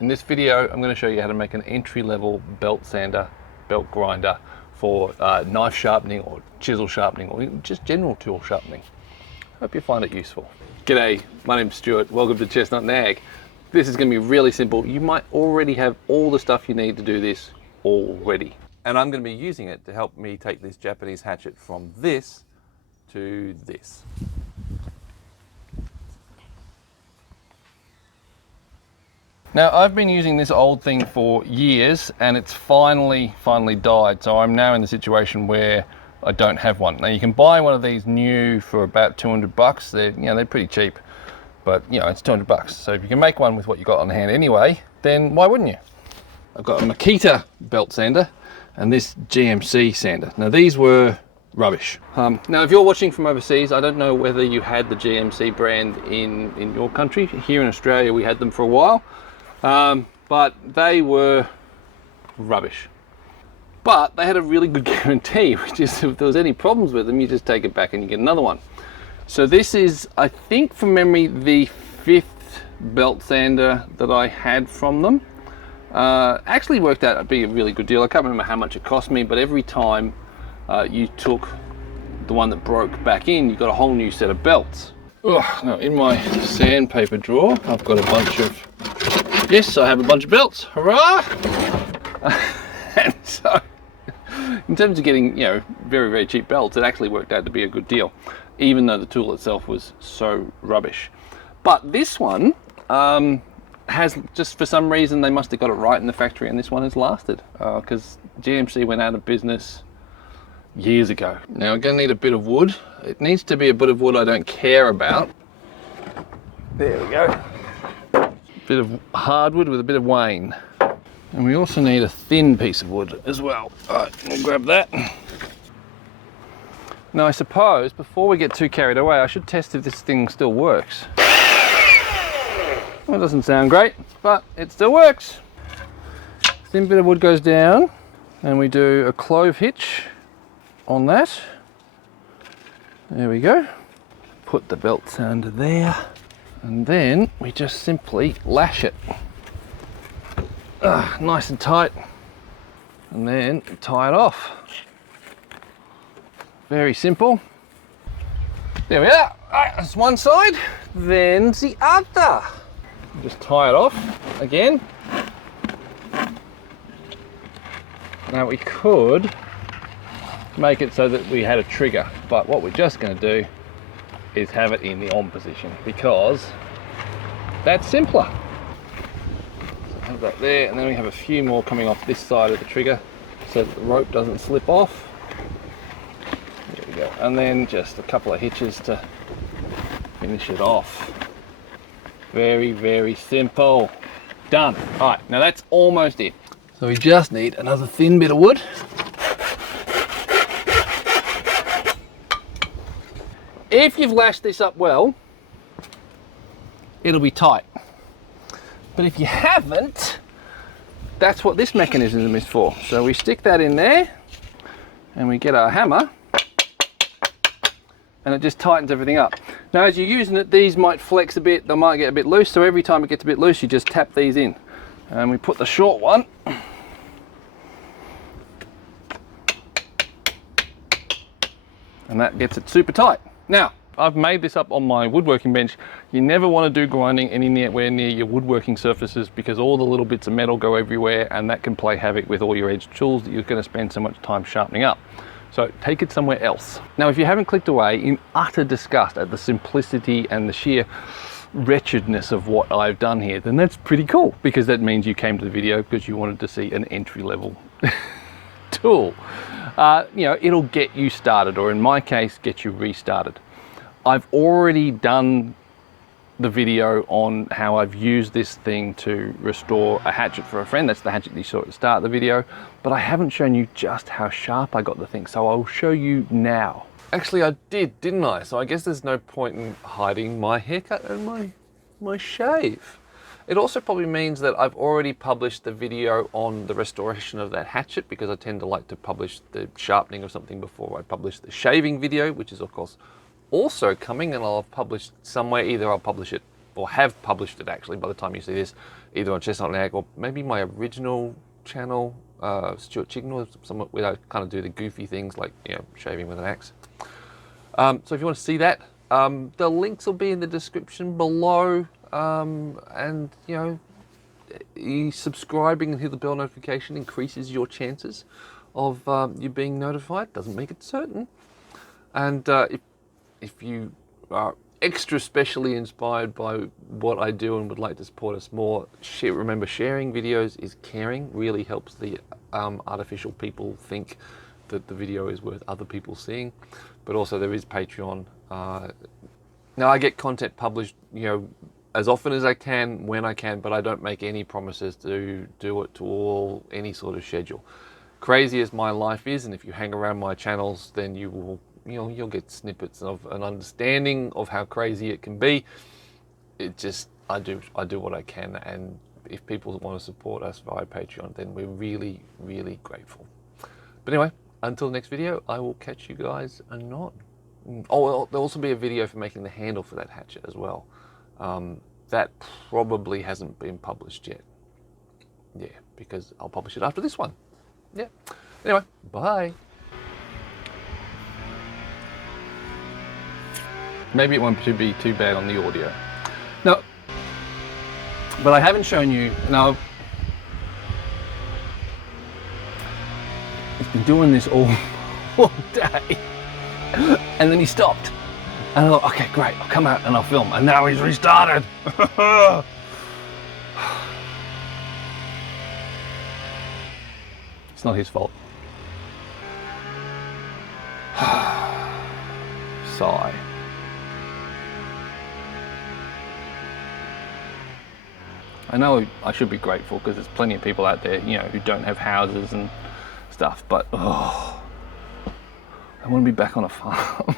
In this video, I'm going to show you how to make an entry-level belt sander, belt grinder for knife sharpening or chisel sharpening or just general tool sharpening. Hope you find it useful. G'day, my name's Stuart. Welcome to Chestnut Nag. This is going to be really simple. You might already have all the stuff you need to do this already. And I'm going to be using it to help me take this Japanese hatchet from this to this. Now, I've been using this old thing for years and it's finally died. So I'm now in the situation where I don't have one. Now you can buy one of these new for about 200 bucks. They're pretty cheap, but it's 200 bucks. So if you can make one with what you got on hand anyway, then why wouldn't you? I've got a Makita belt sander and this GMC sander. Now these were rubbish. Now if you're watching from overseas, I don't know whether you had the GMC brand in your country. Here in Australia we had them for a while. But they were rubbish. But they had a really good guarantee, which is if there was any problems with them, you just take it back and you get another one. So this is, I think from memory, the 5th belt sander that I had from them. Actually worked out to be a really good deal. I can't remember how much it cost me, but every time you took the one that broke back in, you got a whole new set of belts. Now in my sandpaper drawer, I've got a bunch of, yes, I have a bunch of belts, hurrah! And so, in terms of getting, very cheap belts, it actually worked out to be a good deal, even though the tool itself was so rubbish. But this one has, just for some reason, they must have got it right in the factory, and this one has lasted, because GMC went out of business years ago. Now I'm going to need a bit of wood. It needs to be a bit of wood I don't care about. There we go. Bit of hardwood with a bit of wane. And we also need a thin piece of wood as well. Alright, we'll grab that. Now I suppose before we get too carried away, I should test if this thing still works. Well, it doesn't sound great, but it still works. Thin bit of wood goes down and we do a clove hitch on that. There we go. Put the belt sander there. And then we just simply lash it. Nice and tight. And then tie it off. Very simple. There we are. Alright, that's one side. Then the other. Just tie it off again. Now we could make it so that we had a trigger, but what we're just going to do is have it in the on position because that's simpler. So have that there, and then we have a few more coming off this side of the trigger so that the rope doesn't slip off. There we go, and then just a couple of hitches to finish it off. Very simple. Done. All right, now that's almost it. So we just need another thin bit of wood. If you've lashed this up well, it'll be tight. But if you haven't, that's what this mechanism is for. So we stick that in there and we get our hammer and it just tightens everything up. Now as you're using it, these might flex a bit, they might get a bit loose, so every time it gets a bit loose, you just tap these in. And we put the short one and that gets it super tight. Now, I've made this up on my woodworking bench. You never want to do grinding anywhere near your woodworking surfaces because all the little bits of metal go everywhere and that can play havoc with all your edged tools that you're going to spend so much time sharpening up. So take it somewhere else. Now, if you haven't clicked away in utter disgust at the simplicity and the sheer wretchedness of what I've done here, then that's pretty cool because that means you came to the video because you wanted to see an entry-level tool. It'll get you started, or in my case, get you restarted. I've already done the video on how I've used this thing to restore a hatchet for a friend. That's the hatchet you saw at the start of the video, but I haven't shown you just how sharp I got the thing, so I'll show you now. Actually, I did, didn't I? So I guess there's no point in hiding my haircut and my shave. It also probably means that I've already published the video on the restoration of that hatchet because I tend to like to publish the sharpening of something before I publish the shaving video, which is of course also coming, and I'll have published somewhere. Either I'll publish it or have published it actually by the time you see this, either on Chestnut Nag or maybe my original channel, Stuart Chignall, somewhat where I kind of do the goofy things like, you know, shaving with an axe. So if you want to see that, the links will be in the description below, and you know, subscribing and hit the bell notification increases your chances of you being notified. Doesn't make it certain. And if you are extra specially inspired by what I do and would like to support us more, remember, sharing videos is caring. Really helps the artificial people think that the video is worth other people seeing. But also there is Patreon. Now I get content published, you know, as often as I can, when I can, but I don't make any promises to do it to any sort of schedule. Crazy as my life is, and if you hang around my channels, then you will, you know, you'll get snippets of an understanding of how crazy it can be. It just, I do what I can, and if people want to support us via Patreon, then we're really, really grateful. But anyway, until the next video, I will catch you guys anon. Oh, well, there'll also be a video for making the handle for that hatchet as well. That probably hasn't been published yet. Yeah, because I'll publish it after this one. Yeah. Anyway, bye. Maybe it won't be too bad on the audio. No, but I haven't shown you. Now, he's been doing this all day, and then he stopped. And I thought, okay, great, I'll come out and I'll film. And now he's restarted. It's not his fault. Sigh. I know I should be grateful because there's plenty of people out there, you know, who don't have houses and stuff, but I want to be back on a farm.